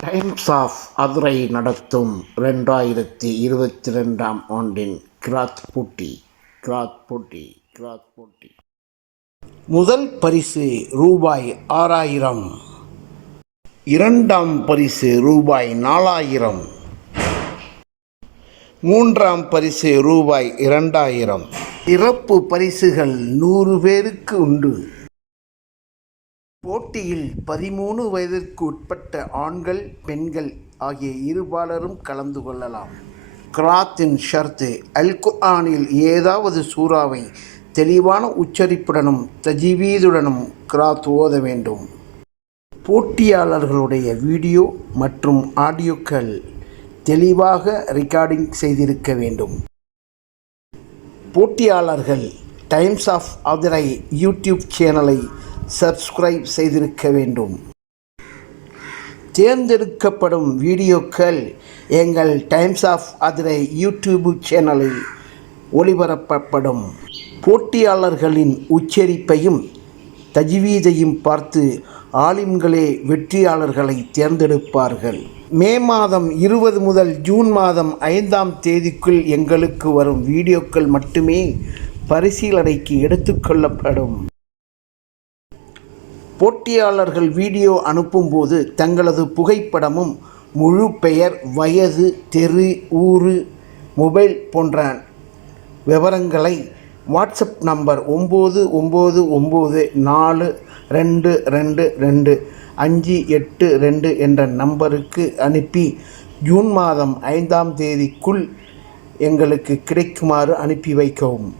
Times of அதுரை நடத்தும் ரெண்டாயிரத்தி இருபத்தி ரெண்டாம் ஆண்டின் கிராத் போட்டி கிராத் போட்டி கிராத் போட்டி முதல் பரிசு ரூபாய் ஆறாயிரம். இரண்டாம் பரிசு ரூபாய் நாலாயிரம். மூன்றாம் பரிசு ரூபாய் இரண்டாயிரம். சிறப்பு பரிசுகள் நூறு பேருக்கு உண்டு. போட்டியில் பதிமூணு வயதிற்கு உட்பட்ட ஆண்கள் பெண்கள் ஆகிய இருபாலரும் கலந்து கொள்ளலாம். கிராத்தின் ஷர்த்து அல் குர்ஆனில் ஏதாவது சூறாவை தெளிவான உச்சரிப்புடனும் தஜீவீதுடனும் கிராத் ஓத வேண்டும். போட்டியாளர்களுடைய வீடியோ மற்றும் ஆடியோக்கள் தெளிவாக ரெக்கார்டிங் செய்திருக்க வேண்டும். போட்டியாளர்கள் டைம்ஸ் ஆஃப் அதிரை யூடியூப் சேனலை சப்ஸ்கிரைப் செய்திருக்க வேண்டும். தேர்ந்தெடுக்கப்படும் வீடியோக்கள் எங்கள் டைம்ஸ் ஆஃப் அதிரை யூடியூப் சேனலில் ஒளிபரப்பப்படும். போட்டியாளர்களின் உச்சரிப்பையும் தஜ்வீதையும் பார்த்து ஆலிம்களே வெற்றியாளர்களை தேர்ந்தெடுப்பார்கள். மே மாதம் இருபது முதல் ஜூன் மாதம் ஐந்தாம் தேதிக்குள் எங்களுக்கு வரும் வீடியோக்கள் மட்டுமே பரிசீலனைக்கு எடுத்துக்கொள்ளப்படும் போட்டியாளர்கள் வீடியோ அனுப்பும்போது தங்களது புகைப்படமும் முழு பெயர் வயது தெரு ஊர் மொபைல் போன்ற விவரங்களை வாட்ஸ்அப் நம்பர் ஒம்பது ஒம்பது ஒம்பது நாலு ரெண்டு ரெண்டு ரெண்டு அஞ்சு எட்டு ரெண்டு என்ற நம்பருக்கு அனுப்பி ஜூன் மாதம் ஐந்தாம் தேதிக்குள் எங்களுக்கு கிடைக்குமாறு அனுப்பி வைக்கவும்.